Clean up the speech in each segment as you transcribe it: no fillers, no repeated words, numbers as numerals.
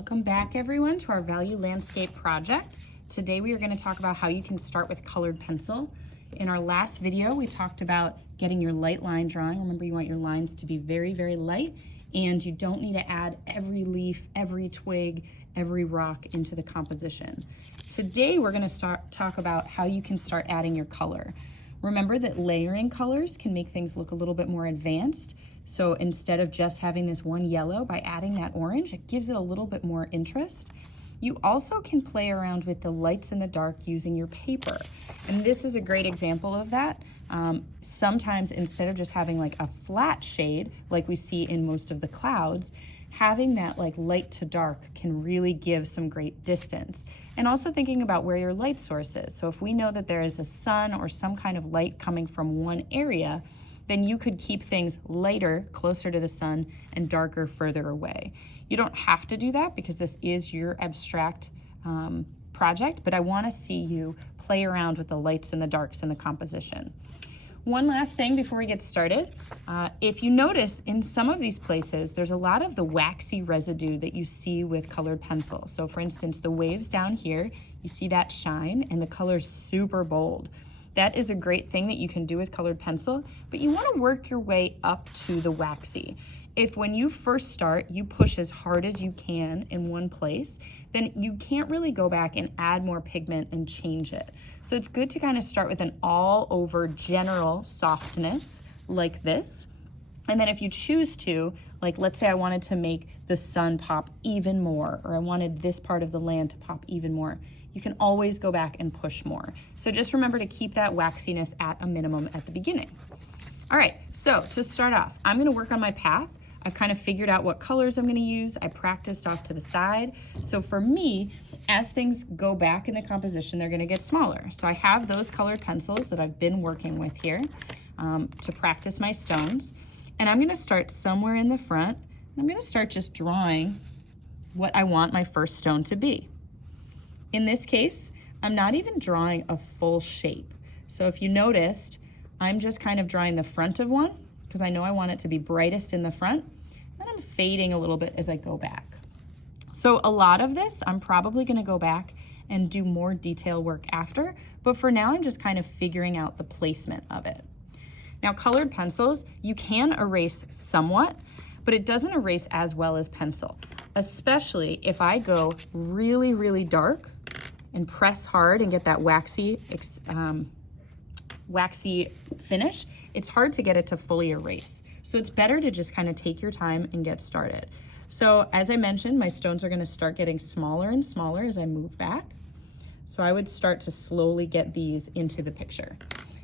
Welcome back everyone to our Value Landscape project. Today we are going to talk about how you can start with colored pencil. In our last video we talked about getting your light line drawing. Remember, you want your lines to be very, very light, and you don't need to add every leaf, every twig, every rock into the composition. Today we're going to talk about how you can start adding your color. Remember that layering colors can make things look a little bit more advanced. So instead of just having this one yellow, by adding that orange, it gives it a little bit more interest. You also can play around with the lights and the dark using your paper. And this is a great example of that. Sometimes instead of just having like a flat shade, like we see in most of the clouds, having that like light to dark can really give some great distance. And also thinking about where your light source is. So if we know that there is a sun or some kind of light coming from one area, then you could keep things lighter closer to the sun and darker further away. You don't have to do that because this is your abstract project, but I want to see you play around with the lights and the darks in the composition. One last thing before we get started. If you notice in some of these places, there's a lot of the waxy residue that you see with colored pencil. So for instance, the waves down here, you see that shine and the color's super bold. That is a great thing that you can do with colored pencil, but you want to work your way up to the waxy. If when you first start, you push as hard as you can in one place, then you can't really go back and add more pigment and change it. So it's good to kind of start with an all over general softness like this. And then if you choose to, like let's say I wanted to make the sun pop even more, or I wanted this part of the land to pop even more, you can always go back and push more. So just remember to keep that waxiness at a minimum at the beginning. All right, so to start off, I'm gonna work on my path. I've kind of figured out what colors I'm gonna use. I practiced off to the side. So for me, as things go back in the composition, they're gonna get smaller. So I have those colored pencils that I've been working with here to practice my stones. And I'm gonna start somewhere in the front. I'm gonna start just drawing what I want my first stone to be. In this case, I'm not even drawing a full shape. So if you noticed, I'm just kind of drawing the front of one because I know I want it to be brightest in the front, and I'm fading a little bit as I go back. So a lot of this, I'm probably gonna go back and do more detail work after, but for now I'm just kind of figuring out the placement of it. Now colored pencils, you can erase somewhat, but it doesn't erase as well as pencil, especially if I go really, really dark and press hard and get that waxy finish. It's hard to get it to fully erase. So it's better to just kind of take your time and get started. So as I mentioned, my stones are going to start getting smaller and smaller as I move back. So I would start to slowly get these into the picture.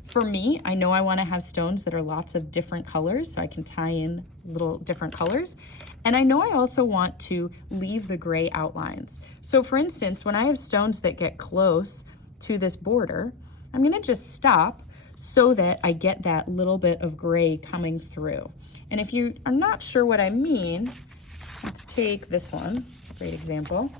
For me, I know I want to have stones that are lots of different colors, so I can tie in little different colors. And I know I also want to leave the gray outlines. So for instance, when I have stones that get close to this border, I'm going to just stop so that I get that little bit of gray coming through. And if you are not sure what I mean, let's take this one. It's a great example.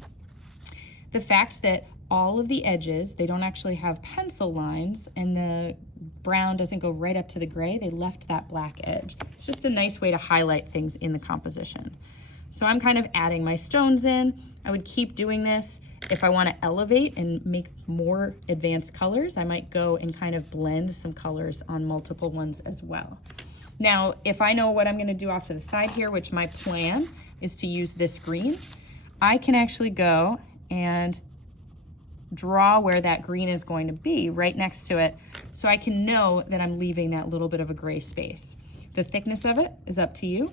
The fact that all of the edges, they don't actually have pencil lines and the brown doesn't go right up to the gray, they left that black edge. It's just a nice way to highlight things in the composition. So I'm kind of adding my stones in. I would keep doing this. If I want to elevate and make more advanced colors, I might go and kind of blend some colors on multiple ones as well. Now, if I know what I'm going to do off to the side here, which my plan is to use this green, I can actually go and draw where that green is going to be right next to it, so I can know that I'm leaving that little bit of a gray space. The thickness of it is up to you.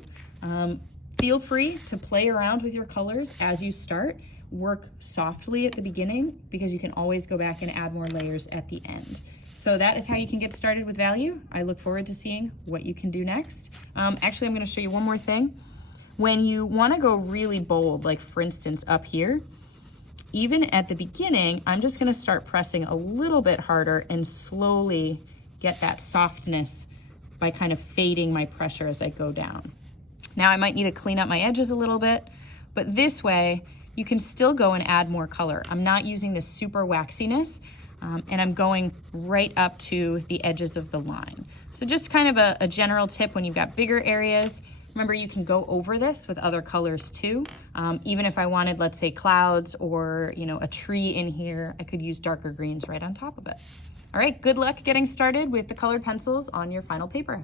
Feel free to play around with your colors as you start. Work softly at the beginning because you can always go back and add more layers at the end. So that is how you can get started with Value. I look forward to seeing what you can do next. Actually, I'm going to show you one more thing. When you want to go really bold, like for instance up here, even at the beginning, I'm just gonna start pressing a little bit harder and slowly get that softness by kind of fading my pressure as I go down. Now I might need to clean up my edges a little bit, but this way you can still go and add more color. I'm not using this super waxiness, and I'm going right up to the edges of the line. So just kind of a general tip when you've got bigger areas, Remember, you can go over this with other colors too. Even if I wanted, let's say, clouds or, you know, a tree in here, I could use darker greens right on top of it. All right, good luck getting started with the colored pencils on your final paper.